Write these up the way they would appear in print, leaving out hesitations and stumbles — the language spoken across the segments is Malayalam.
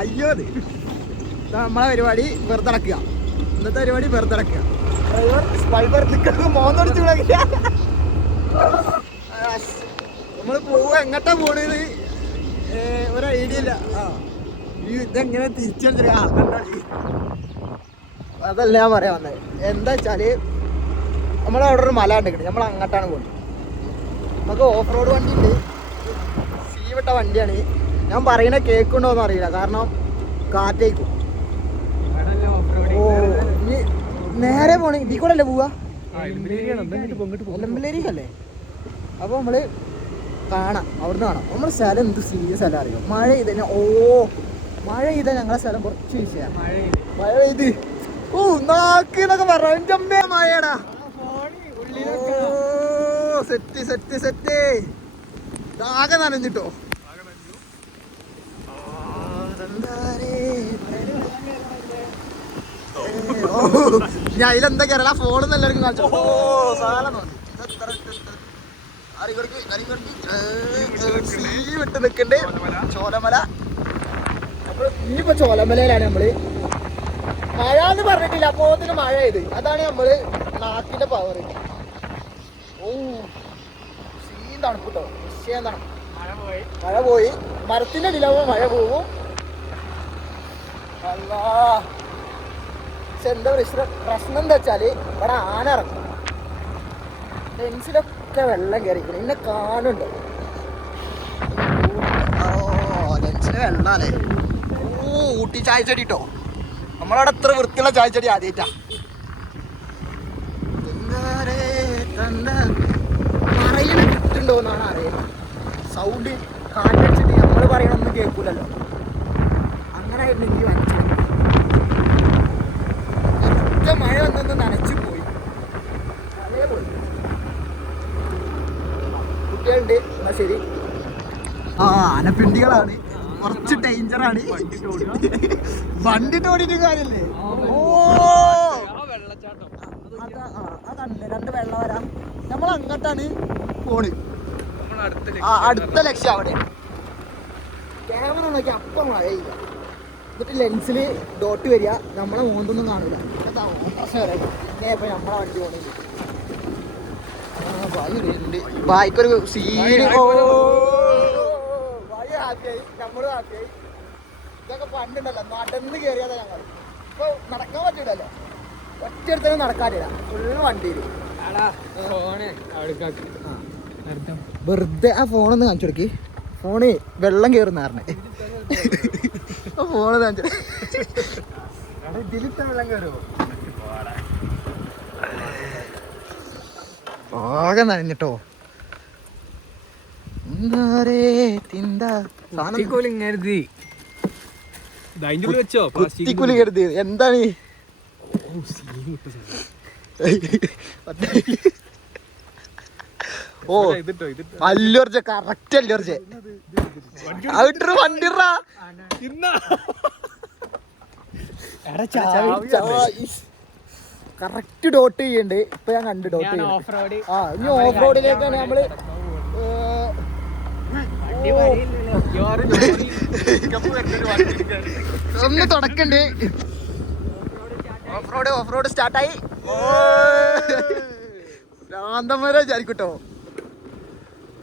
അയ്യോ നമ്മളെ പരിപാടി വെറുതെ നടക്കുക. ഇന്നത്തെ പരിപാടി വെറുതെ നടക്കുക. ഡ്രൈവർ മോന്നടിച്ചു വിളക്കില്ല. നമ്മള് പോവുക എങ്ങട്ടാ പോണത് ഒരു ഐഡിയ ഇല്ല. ഇതെങ്ങനെ തിരിച്ചടിച്ചിട്ട് അതല്ല ഞാൻ പറയാൻ വന്നത്. എന്താ വെച്ചാല് നമ്മളവിടെ ഒരു മല ഉണ്ടെങ്കിൽ നമ്മൾ അങ്ങോട്ടാണ് പോകുന്നത്. നമുക്ക് ഓഫ് റോഡ് വണ്ടി ഉണ്ട്, സീവിട്ട വണ്ടിയാണ്. ഞാൻ പറയുന്ന കേൾക്കുണ്ടോന്ന് അറിയില്ല, കാരണം കാറ്റേക്കും. ഓ ഇനി നേരെ പോണേ ഇതിൽ കൂടെ അല്ലേ പോവാ? എലമ്പലേരിക്കല്ലേ? അപ്പോൾ നമ്മള് കാണാം, അവിടുന്ന് കാണാം. നമ്മുടെ സ്ഥലം എന്ത് സീരിയസ് സ്ഥലം അറിയോ? മഴ ചെയ്ത് മഴ ചെയ്താൽ ഞങ്ങളെ സ്ഥലം കുറച്ച് വിഷയമാണ്. മഴ പെയ്ത് നാക്ക് എന്നൊക്കെ പറഞ്ഞു മഴയാടാ. സെറ്റ് സെറ്റ് സെറ്റ് ആകെ നനഞ്ഞിട്ടോ. ഞാൻ അതിലെന്തൊക്കെ അറിയാം, ഫോണിൽ എല്ലാവർക്കും കാണിച്ചു. വിട്ട് നിൽക്കണ്ട് ചോലമല. അപ്പൊ ഇനിയിപ്പോ ചോലമലയിലാണ് നമ്മള്. മഴ എന്ന് പറഞ്ഞിട്ടില്ല, അപ്പോത്തിന് മഴ ചെയ്ത്. അതാണ് നമ്മള് നാക്കിന്റെ പവർ. ഓ സീൻ തണുപ്പിട്ടോ, വിഷയം തണുപ്പ്. മഴ പോയി, മരത്തിന്റെ ഇടയിലാവുമ്പോ മഴ പോവും. അല്ലാ പക്ഷെ എന്താ പ്രശ്നം എന്താ വെച്ചാല് ഇവിടെ ആന ഇറങ്ങും. ലെൻസിലൊക്കെ വെള്ളം കയറിക്കണം. ഇന്നെ കാണുന്നുണ്ടോ? ലെൻസിന് വെള്ളാലേ. ഊട്ടി ചായച്ചെടിട്ടോ. നമ്മളവിടെ അത്ര വൃത്തിയുള്ള ചായച്ചെടി ആദ്യമായിട്ടാ. പറയണ കിട്ടുണ്ടോന്നാണ് അറിയുന്നത്. സൗണ്ട് കാറ്റടിച്ചിട്ട് നമ്മൾ പറയണൊന്നും കേൾക്കൂലല്ലോ. അങ്ങനെ ആയിരുന്നു എനിക്ക് മനസ്സിലായി. ഒറ്റ മഴ വന്നൊന്ന് നനച്ചു പോയി. അതേപോലെ കുട്ടികളുണ്ട്. എന്നാ ശരി. ആനപ്പിണ്ടികളാണ്, കുറച്ച് ഡേഞ്ചറാണ്. വണ്ടിട്ട് ഓടിയിട്ട് കാര്യല്ലേ. ഓ അതല്ലേ രണ്ട് വെള്ളം വരാം. നമ്മൾ അങ്ങോട്ടാണ് പോണ്. അടുത്ത ലക്ഷ്യം അവിടെ. ക്യാമറ നോക്കി അപ്പം മഴയില്ല. എന്നിട്ട് ലെൻസിൽ ഡോട്ട് വരിക, നമ്മളെ മോന്തൊന്നും കാണൂല. പിന്നെ ഇപ്പൊ നമ്മളെ വണ്ടി പോണില്ല. ബായിക്കൊരു സീന്. ബായി ഹാപ്പിയായി, നമ്മളും ഹാപ്പിയായി. ഇതൊക്കെ പണ്ടുണ്ടല്ലോ, നടന്ന് കയറിയതാ ഞങ്ങൾ. ഇപ്പൊ നടക്കാൻ പറ്റൂലല്ലോ, ഒറ്റടുത്തന്നെ നടക്കാനില്ല, ഫുള്ള് വണ്ടിയിൽ. വെറുതെ ആ ഫോണൊന്ന് കാണിച്ചു കൊടുക്കി. ഫോണ് വെള്ളം കയറുന്നാറിനെ. ഫോണ് കാണിച്ചു ഇതിലിട്ട വെള്ളം കയറുമോ? ആകെ നനഞ്ഞിട്ടോ. എന്താണ് ഓ അല്ലൂർജ കറക്റ്റ് അല്ലൂർജ അവിട്ടൊരു വണ്ടിറാ. കറക്റ്റ് ഡോട്ട് ചെയ്യണ്ട്. ഇപ്പൊ ഞാൻ കണ്ട് ഡോട്ട് ചെയ്യുന്നുണ്ട്. ഇനി ഓഫ് റോഡിലേക്കാണ് നമ്മള്. ഒന്ന് തുടക്കണ്ട്. Off road സ്റ്റാർട്ടായി. ഭ്രാന്തന്മാരെ വിചാരിക്കട്ടോ.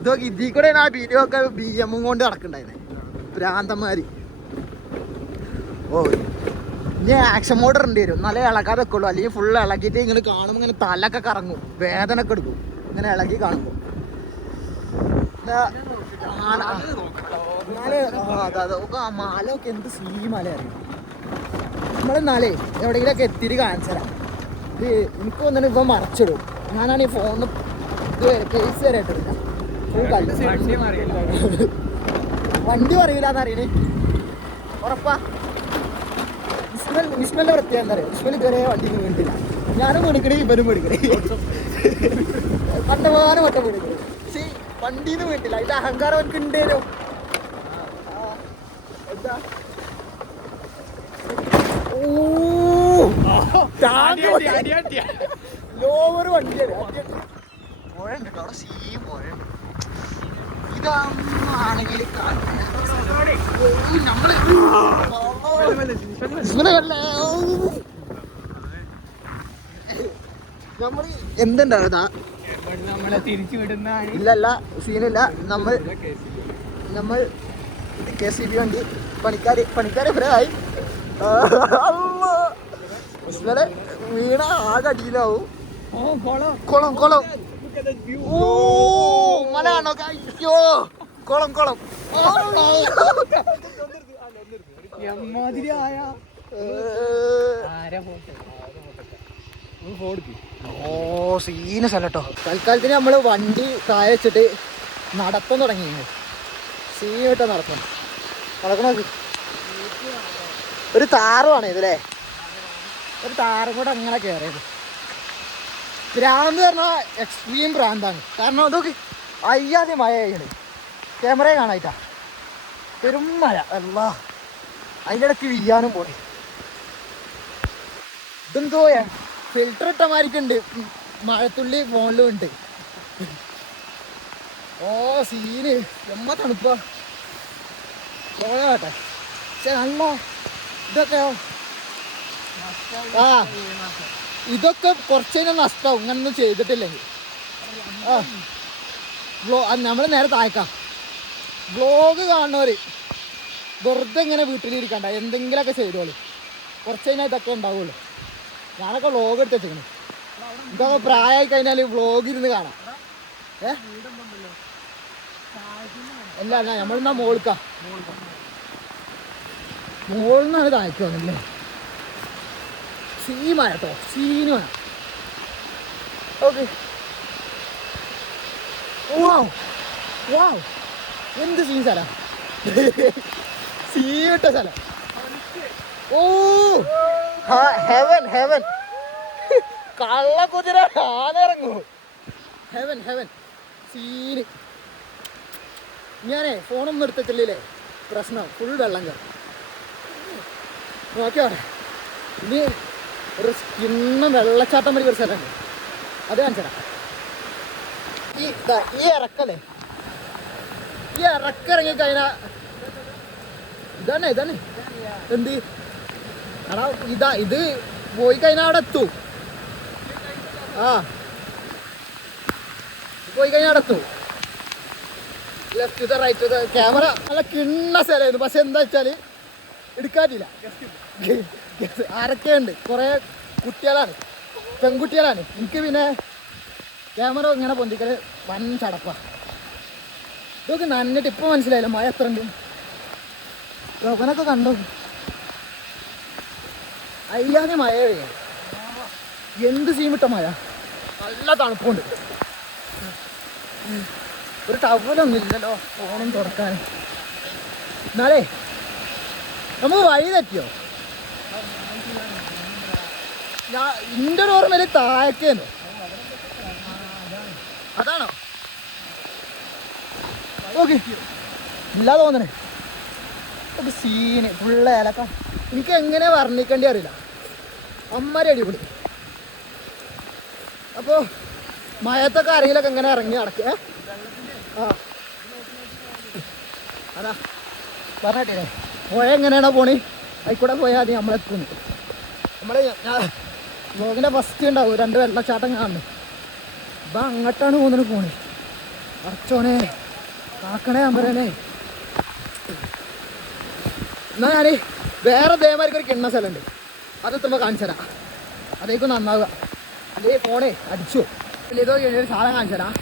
ഇതൊക്കെ ഇതിൽ കൂടെ ആ വീഡിയോ ഒക്കെ BM കൊണ്ട് നടക്കണ്ടായിരുന്നെ. ഭ്രാന്തന്മാര്. ഓ ഇനി ആക്ഷൻ മോഡ് ഇടേണ്ടി വരും, നല്ല ഇളകാതെ വെക്കുള്ളൂ. അല്ലെങ്കിൽ ഫുള്ള് ഇളകിയിട്ട് ഇങ്ങനെ കാണുമ്പോൾ ഇങ്ങനെ തലൊക്കെ കറങ്ങും, വേദന ഒക്കെ എടുക്കും ഇങ്ങനെ ഇളകി കാണുമ്പോൾ. മലയൊക്കെ എന്ത് സീ മലയായിരുന്നു. നമ്മളെന്നാലേ എവിടെയെങ്കിലൊക്കെ എത്തിയിട്ട് കാണിച്ചരാം. ഇത് എനിക്ക് തോന്നുന്നു ഇപ്പം മറച്ചിടും. ഞാനാണ് ഈ ഫോണിന് കേസ് വരെ ഇട്ടില്ല. വണ്ടി പറയൂലെന്ന് അറിയണേ ഉറപ്പാ. വിഷ്മലിന്റെ പ്രത്യേകം എന്താ പറയുക, വിഷ്മൽ ഇതുവരെ വണ്ടി വീണിട്ടില്ല. ഞാനും മേടിക്കണേ ഇവനും മേടിക്കണേ. കണ്ടമാനം വട്ടം മേടിക്കണേ. പക്ഷേ വണ്ടിന്ന് വീട്ടില്ല. അതിന്റെ അഹങ്കാരം എനിക്ക് ഉണ്ടേനോ. എന്താ ലോവർ വണ്ടിയാണ്. പുഴയുണ്ട് കേട്ടോ അവിടെ. സീ പുഴയുണ്ട്. ഇതാണെങ്കിൽ നമ്മള് എന്തുണ്ടാവുക നമ്മളെ തിരിച്ചു വിടുന്ന ഇല്ലല്ല, സീനില്ല. നമ്മൾ KCB വണ്ടി പണിക്കാര് ഇവരായി വീണ ആകെ അടിയിലാവും. കുളം ഓ മല ആണോ? അയ്യോ കുളം എമ്മാതിരിയായ ഓ സീന സ്ഥലട്ടോ. തൽക്കാലത്തിന് നമ്മള് വണ്ടി താഴെ വെച്ചിട്ട് നടത്തം തുടങ്ങി. സീനിട്ട് നടക്കണ ഒരു താറുമാണ് ഇതില്ലേ, ഒരു താറും കൂടെ അങ്ങനെ കയറിയത്. ഭ്രാന്ത് പറഞ്ഞാൽ എക്സ്ട്രീം ഭ്രാന്താണ്. കാരണം അതൊക്കെ അയ്യാതെ മഴ കഴിക്കണേ, ക്യാമറയെ കാണായിട്ടാ പെരും മഴ. അല്ല അതിൻ്റെ ഇടയ്ക്ക് വീഴാനും പോണേ. ഇതെന്തോ ഫിൽറ്റർ ഇട്ട മാരിക്കുണ്ട്, മഴത്തുള്ളി ഫോണിലും ഉണ്ട്. ഓ സീന് എമ്മ തണുപ്പാ പോയാട്ടെ. പക്ഷെ നല്ല ഇതൊക്കെയോ ഇതൊക്കെ കുറച്ച് കഴിഞ്ഞാൽ നഷ്ടമാവും ഇങ്ങനൊന്നും ചെയ്തിട്ടില്ലെങ്കിൽ. നമ്മൾ നേരെ താഴ്ക്കാം. വ്ലോഗ് കാണുന്നവര് വെറുതെ ഇങ്ങനെ വീട്ടിലിരിക്കണ്ട, എന്തെങ്കിലുമൊക്കെ ചെയ്തോളൂ. കുറച്ച് കഴിഞ്ഞാൽ ഇതൊക്കെ ഉണ്ടാവുള്ളൂ. ഞാനൊക്കെ വ്ലോഗ് എടുത്ത് വെച്ചിരിക്കുന്നു. ഇതൊക്കെ പ്രായമായി കഴിഞ്ഞാൽ വ്ലോഗ് ഇരുന്ന് കാണാം. അല്ല നമ്മളെന്നാ മോൾക്കാ, മോളിന്നാണ് താഴ്ക്ക് വന്നല്ലേ. സീമാണ് കേട്ടോ, സീനുമാണ്. ഓക്കെ വാവ് എന്ത് സീൻ സ്ഥലം, സീനിട്ട സ്ഥലം. ഓ ഹെവൻ കള്ളക്കുതിര ആനിറങ്ങൂ. Heaven scene. ഞാനേ ഫോണൊന്നും എടുത്തിട്ടില്ലേ, പ്രശ്നം ഫുൾ വെള്ളം കയറും. നോക്കിയോ ഇനി ഒരു സ്കിണ്ണ വെള്ളച്ചാട്ടം വരെ ഒരു സ്ഥലമുണ്ട്, അത് കാണിച്ചടാ. ഈ ഇറക്കല്ലേ, ഈ ഇറക്കിറങ്ങിക്കഴിഞ്ഞാൽ ഇതാണ് എന്ത് എടാ ഇത് പോയി കഴിഞ്ഞാൽ അവിടെ എത്തൂ. പോയി കഴിഞ്ഞാൽ അവിടെ എത്തൂ. ലെഫ്റ്റ് റൈറ്റ് ക്യാമറ നല്ല കിണ്ണ സ്ഥലമായിരുന്നു. പക്ഷെ എന്താ വെച്ചാൽ എടുക്കാറ്റില്ല. ആരൊക്കെയുണ്ട്, കുറേ കുട്ടികളാണ്, പെൺകുട്ടികളാണ്. എനിക്ക് പിന്നെ ക്യാമറ ഇങ്ങനെ പൊന്തിക്കൽ വൻ ചടപ്പാ. ഇതൊക്കെ നന്നിട്ട് ഇപ്പം മനസ്സിലായില്ല മഴ എത്ര ഉണ്ട്. ലോകനൊക്കെ കണ്ടു അയ്യാതെ മഴ പെയ്യാം. എന്ത് സീമിട്ട മഴ, നല്ല തണുപ്പുണ്ട്. ഒരു ടവലൊന്നും ഇല്ലല്ലോ ഫോണും തുറക്കാൻ. എന്നാലേ നമുക്ക് വഴി തെറ്റിയോ? എൻ്റെ ഒരു ഓർമ്മയിൽ താഴേക്കേന്നോ, അതാണോ? ഓക്കെ ഇല്ല തോന്നണേ. ഒരു സീന് ഫുള്ള് ഏലക്ക. എനിക്ക് എങ്ങനെ വർണ്ണിക്കേണ്ടി അറിയില്ല, അമ്മരെ അടിപൊളി. അപ്പോൾ മഴത്തൊക്കെ അറിയില്ലൊക്കെ എങ്ങനെ ഇറങ്ങി നടക്കുക. അതാ പറഞ്ഞിട്ടേ പുഴ എങ്ങനെയാണോ പോണി അതിൽക്കൂടെ പോയാൽ അത് നമ്മളെത്തുന്നു. നമ്മൾ വ്ലോഗിൻ്റെ ഫസ്റ്റ് ഉണ്ടാവും 2 വെള്ളച്ചാട്ടം കാണുന്നു. ഇപ്പം അങ്ങോട്ടാണ് പോകുന്നത് പോണി. അടച്ചോനെ കാക്കണേ അമ്പരനെ. എന്നാൽ ഞാൻ വേറെ ദേമാർക്ക് ഒരു കിണ്ണ സ്ഥലമുണ്ട്, അതെത്തുമ്പോൾ കാണിച്ചു തരാം. അതേക്കും നന്നാവുക. അതേ ഫോണേ അടിച്ചു ഇതോ ഒരു സാധനം കാണിച്ചു തരാം.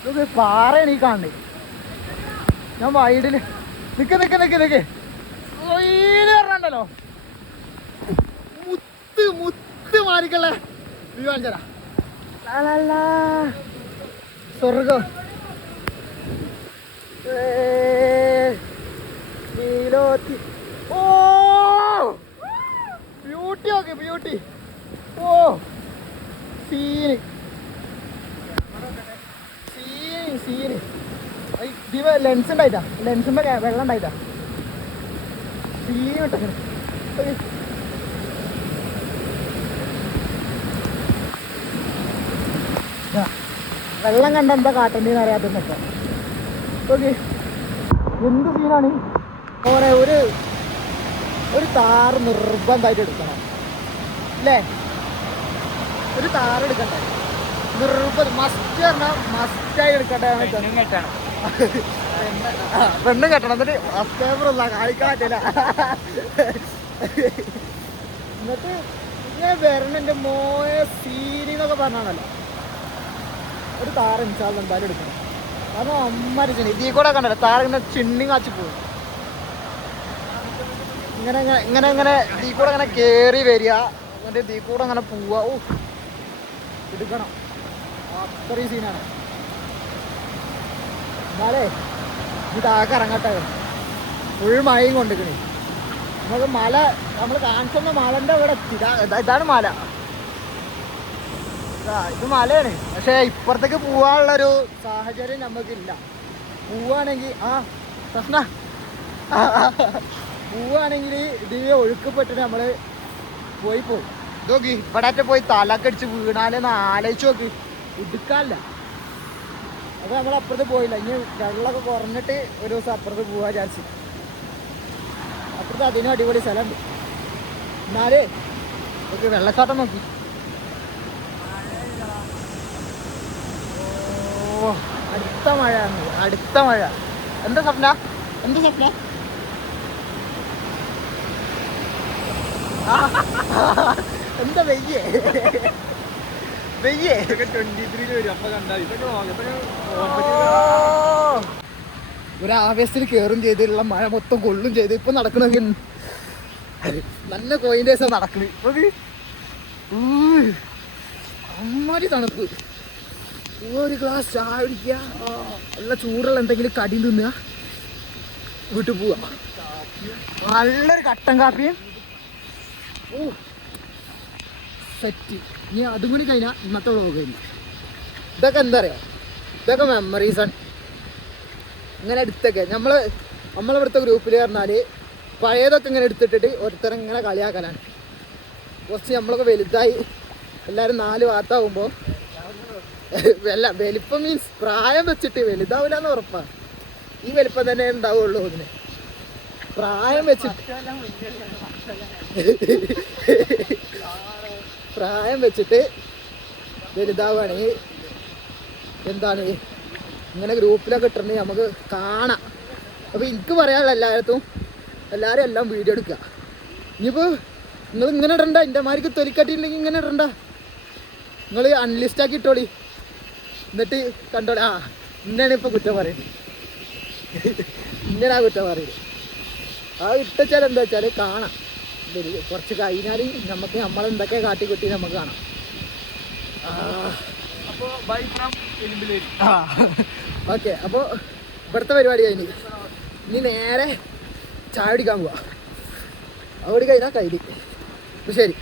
ഇതൊക്കെ പാറയാണ് ഈ കാണുന്നത്. ഞാൻ വൈഡിൽ നിൽക്ക് പറഞ്ഞല്ലോ, മുത്ത് മാറിക്കല്ലേ വ്യൂ കാണിച്ചു തരാം. സ്വർഗം നീലോത്തി. ഓ ബ്യൂട്ടി ഓക്കെ ബ്യൂട്ടി. ഓ സീന് ഇതിന് ലെൻസ് ഉണ്ടായിട്ടാ, ലെൻസിൻ്റെ വെള്ളം ഉണ്ടായിട്ടാ സീൻ ഇട്ടേ. വെള്ളം കണ്ട എന്താ കാട്ടേണ്ടതെന്ന് അറിയാത്തപ്പോൾ ഓക്കെ എന്ത് സീനാണ് ഓനെ ഒരു താറ് നിർബന്ധമായിട്ട് എടുക്കണം അല്ലേ? ഒരു താറ് എടുക്കണ്ടേ? നിർബന്ധം മസ്റ്റ് പറഞ്ഞാൽ മസ്റ്റായി എടുക്കട്ടെ. പെണ്ണ് കെട്ടണം. എന്നിട്ട് അസ്തേബറുള്ള കാണിക്കാറ്റില്ല. എന്നിട്ട് ഇങ്ങനെ വരണൻ്റെ മോയെ സീനി എന്നൊക്കെ പറഞ്ഞാണല്ലോ. ഒരു താറ് ഇൻഷാല്ല എന്തായാലും എടുക്കണം. കാരണം അമ്മമാര് ചിന്നി ഇതിൽ കൂടെ കണ്ടല്ലോ താറ് ഇങ്ങനെ ചിണ്ണി കാച്ചി പോകും. ഇങ്ങനെ ഇങ്ങനെ ഇങ്ങനെ ഇതിൽ കൂടെ അങ്ങനെ കയറി വരിക, എന്നിട്ട് ഇതിൽ കൂടെ അങ്ങനെ പോവുക. ഓ എടുക്കണം, അത്രയും സീനാണ്. എന്നാലേ ഇതാകെ ഇറങ്ങട്ടെ. ഫുൾ മഴയും കൊണ്ടിരിക്കണേ. നമുക്ക് മല നമ്മൾ കാണിച്ചെന്ന മലൻ്റെ ഇവിടെ എത്തി. ഇതാണ് മല. ഇത് മലയാണ്, പക്ഷേ ഇപ്പുറത്തേക്ക് പോവാനുള്ളൊരു സാഹചര്യം നമുക്കില്ല. പോവുകയാണെങ്കിൽ പ്രശ്ന പോവുകയാണെങ്കിൽ ഇതിന് ഒഴുക്കപ്പെട്ടിട്ട് നമ്മൾ പോയി പോകും. നോക്കി ഇവിടെ പോയി തലക്കടിച്ച് വീണാലെന്ന് ആലോചിച്ച് നോക്ക്. ഇടുക്കാല്ല. അപ്പോൾ നമ്മൾ അപ്പുറത്ത് പോയില്ല. ഇനി വെള്ളമൊക്കെ കുറഞ്ഞിട്ട് ഒരു ദിവസം അപ്പുറത്ത് പോകാൻ വിചാരിച്ചു. അപ്പുറത്ത് അതിനും അടിപൊളി സ്ഥലമുണ്ട്. എന്നാലേ നോക്കി വെള്ളച്ചാട്ടം നോക്കി. അടുത്ത മഴയാണ്, അടുത്ത മഴ. എന്താ സ്വപ്ന? എന്താ സ്വപ്ന? എന്താ വെയ്യേ വെയ്യേ? ഒരു ആവേശത്തിൽ കയറും ചെയ്തിട്ടുള്ള മഴ മൊത്തം കൊള്ളും ചെയ്ത് ഇപ്പൊ നടക്കണമെങ്കിൽ നല്ല കോയിൻ്റെ ദിവസം നടക്കണ്. അമ്മാരി തണുപ്പ്. ഒരു ഗ്ലാസ് ചായ കുടിക്കുക, നല്ല ചൂടുള്ള എന്തെങ്കിലും കടി തിന്നുക, വീട്ടിൽ പോവുക. നല്ലൊരു കട്ടൻ കാപ്പിയും സെറ്റ്. ഇനി അതും കൂടി കഴിഞ്ഞാൽ ഇന്നത്തെ വ്ളോഗ് കഴിഞ്ഞു. ഇതൊക്കെ എന്താ പറയുക, ഇതൊക്കെ മെമ്മറീസാണ്. ഇങ്ങനെ എടുത്തൊക്കെ നമ്മളിവിടുത്തെ ഗ്രൂപ്പിൽ പറഞ്ഞാൽ പഴയതൊക്കെ ഇങ്ങനെ എടുത്തിട്ടിട്ട് ഒരുത്തരം ഇങ്ങനെ കളിയാക്കലാണ്. കുറച്ച് നമ്മളൊക്കെ വലുതായി എല്ലാവരും 4 ഭാഗത്താവുമ്പോൾ വലിപ്പം മീൻസ് പ്രായം വെച്ചിട്ട് വലുതാവില്ല എന്ന് ഉറപ്പാണ്. ഈ വലിപ്പം തന്നെ ഉണ്ടാവുള്ളൂ. അതിന് പ്രായം വെച്ചിട്ട് വലുതാവുകയാണെങ്കിൽ എന്താണ് ഇങ്ങനെ ഗ്രൂപ്പിലൊക്കെ ഇട്ടിട്ടുണ്ടെങ്കിൽ നമുക്ക് കാണാം. അപ്പോൾ എനിക്ക് പറയാനുള്ള എല്ലായിടത്തും എല്ലാവരും എല്ലാം വീഡിയോ എടുക്കുക. ഇനിയിപ്പോൾ നിങ്ങൾ ഇങ്ങനെ ഇടണ്ട, എൻ്റെ മാർക്ക് തൊലിക്കട്ടിയില്ലെങ്കിൽ ഇങ്ങനെ ഇടണ്ട. നിങ്ങൾ അൺലിസ്റ്റാക്കി ഇട്ടോളി, എന്നിട്ട് കണ്ടോളി. ഇന്നാണ് ഇപ്പോൾ കുറ്റം പറയുന്നത്. ഇന്നാണ് കുറ്റം പറയുന്നത്. ഇട്ടാൽ എന്താ വെച്ചാൽ കാണാം. കുറച്ച് കഴിഞ്ഞാൽ നമുക്ക് നമ്മളെന്തൊക്കെ കാട്ടിക്കുട്ടി നമുക്ക് കാണാം. ഓക്കെ, അപ്പോൾ ഇവിടുത്തെ പരിപാടി കഴിഞ്ഞ് ഇനി നേരെ ചായ കുടിക്കാൻ പോവാം. അവിടെ കഴിഞ്ഞാൽ കഴിഞ്ഞ്. ശരി.